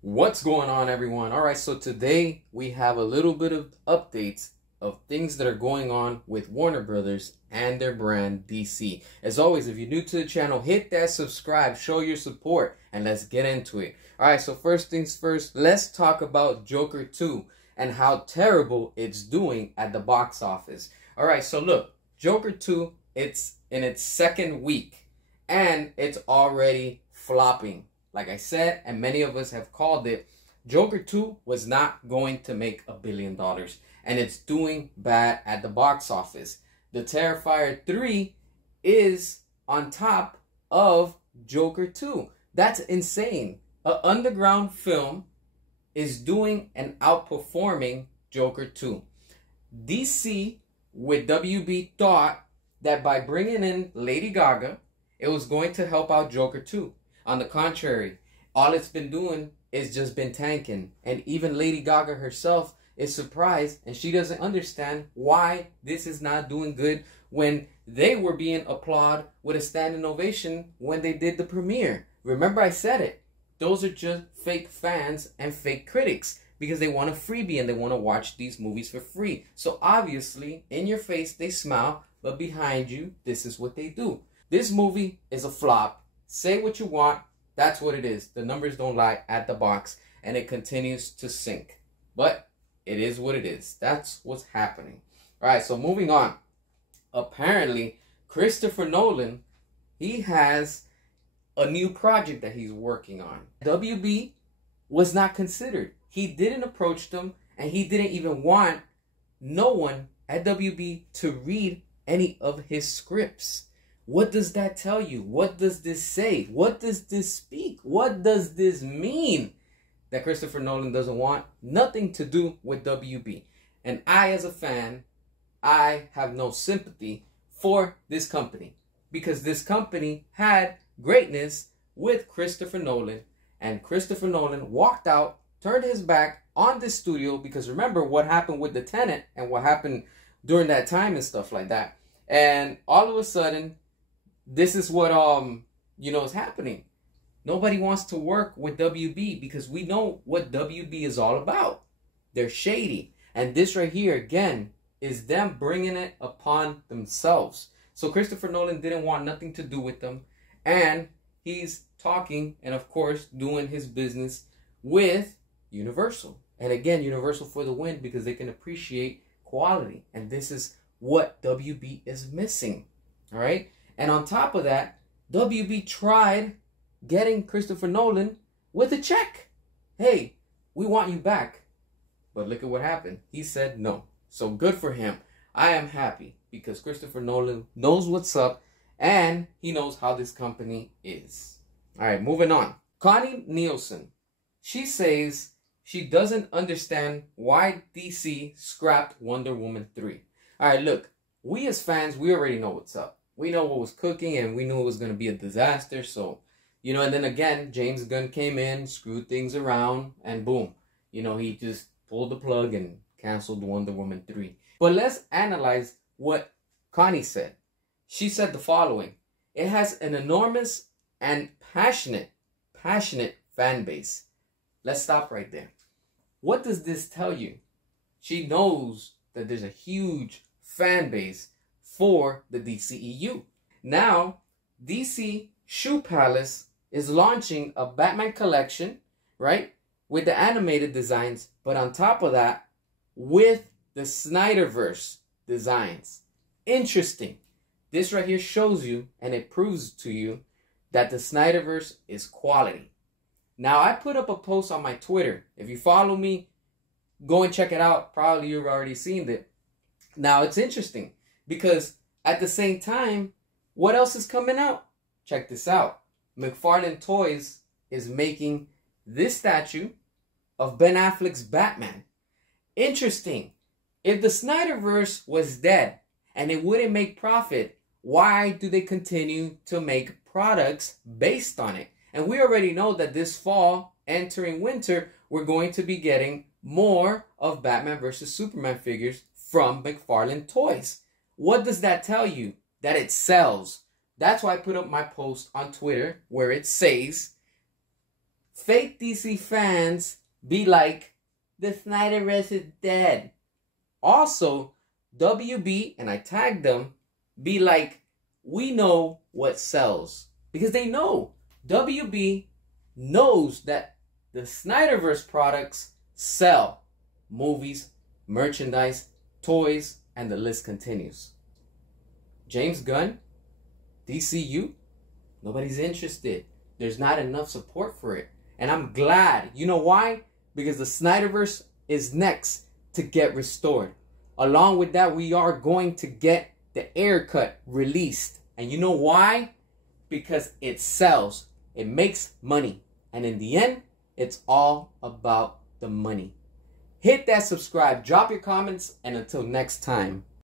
What's going on, everyone? All right, so today we have a little bit of updates of things that are going on with Warner Brothers and their brand DC. As always, if you're new to the channel, hit that subscribe, show your support, and let's get into it. All right, so first things first, let's talk about Joker 2 and how terrible it's doing at the box office. All right, so look, Joker 2, it's in its second week and it's already flopping. Like I said, and many of us have called it, Joker 2 was not going to make $1 billion. And it's doing bad at the box office. The Terrifier 3 is on top of Joker 2. That's insane. An underground film is doing and outperforming Joker 2. DC with WB thought that by bringing in Lady Gaga, it was going to help out Joker 2. On the contrary, all it's been doing is just been tanking. And even Lady Gaga herself is surprised, and she doesn't understand why this is not doing good when they were being applauded with a standing ovation when they did the premiere. Remember, I said it. Those are just fake fans and fake critics because they want a freebie and they want to watch these movies for free. So obviously, in your face, they smile, but behind you, this is what they do. This movie is a flop. Say what you want, that's what it is. The numbers don't lie at the box, and it continues to sink. But it is what it is. That's what's happening. All right, so moving on. Apparently, Christopher Nolan, he has a new project that he's working on. WB was not considered. He didn't approach them, and he didn't even want no one at WB to read any of his scripts. What does that tell you? What does this say? What does this speak? What does this mean? That Christopher Nolan doesn't want nothing to do with WB. And I, as a fan, I have no sympathy for this company. Because this company had greatness with Christopher Nolan. And Christopher Nolan walked out, turned his back on this studio. Because remember what happened with the Tenet and what happened during that time and stuff like that. And all of a sudden, this is what is happening. Nobody wants to work with WB because we know what WB is all about. They're shady. And this right here, again, is them bringing it upon themselves. So Christopher Nolan didn't want nothing to do with them. And he's talking and, of course, doing his business with Universal. And again, Universal for the win because they can appreciate quality. And this is what WB is missing. All right? And on top of that, WB tried getting Christopher Nolan with a check. Hey, we want you back. But look at what happened. He said no. So good for him. I am happy because Christopher Nolan knows what's up and he knows how this company is. All right, moving on. Connie Nielsen. She says she doesn't understand why DC scrapped Wonder Woman 3. All right, look. We as fans, we already know what's up. We know what was cooking, and we knew it was going to be a disaster. So, and then again, James Gunn came in, screwed things around, and boom. He just pulled the plug and canceled Wonder Woman 3. But let's analyze what Connie said. She said the following. It has an enormous and passionate fan base. Let's stop right there. What does this tell you? She knows that there's a huge fan base for the DCEU. Now, DC Shoe Palace is launching a Batman collection, right? With the animated designs, but on top of that, with the Snyderverse designs. Interesting. This right here shows you, and it proves to you, that the Snyderverse is quality. Now, I put up a post on my Twitter. If you follow me, go and check it out. Probably you've already seen it. Now, it's interesting. Because at the same time, what else is coming out? Check this out. McFarland Toys is making this statue of Ben Affleck's Batman. Interesting. If the Snyderverse was dead and it wouldn't make profit, why do they continue to make products based on it? And we already know that this fall, entering winter, we're going to be getting more of Batman versus Superman figures from McFarland Toys. What does that tell you? That it sells. That's why I put up my post on Twitter where it says, Fake DC fans be like, the Snyderverse is dead. Also, WB, and I tagged them, be like, we know what sells. Because they know. WB knows that the Snyderverse products sell. Movies, merchandise, toys, and the list continues. James Gunn, DCU, nobody's interested. There's not enough support for it. And I'm glad. You know why? Because the Snyderverse is next to get restored. Along with that, we are going to get the Air Cut released. And you know why? Because it sells. It makes money. And in the end, it's all about the money. Hit that subscribe, drop your comments, and until next time.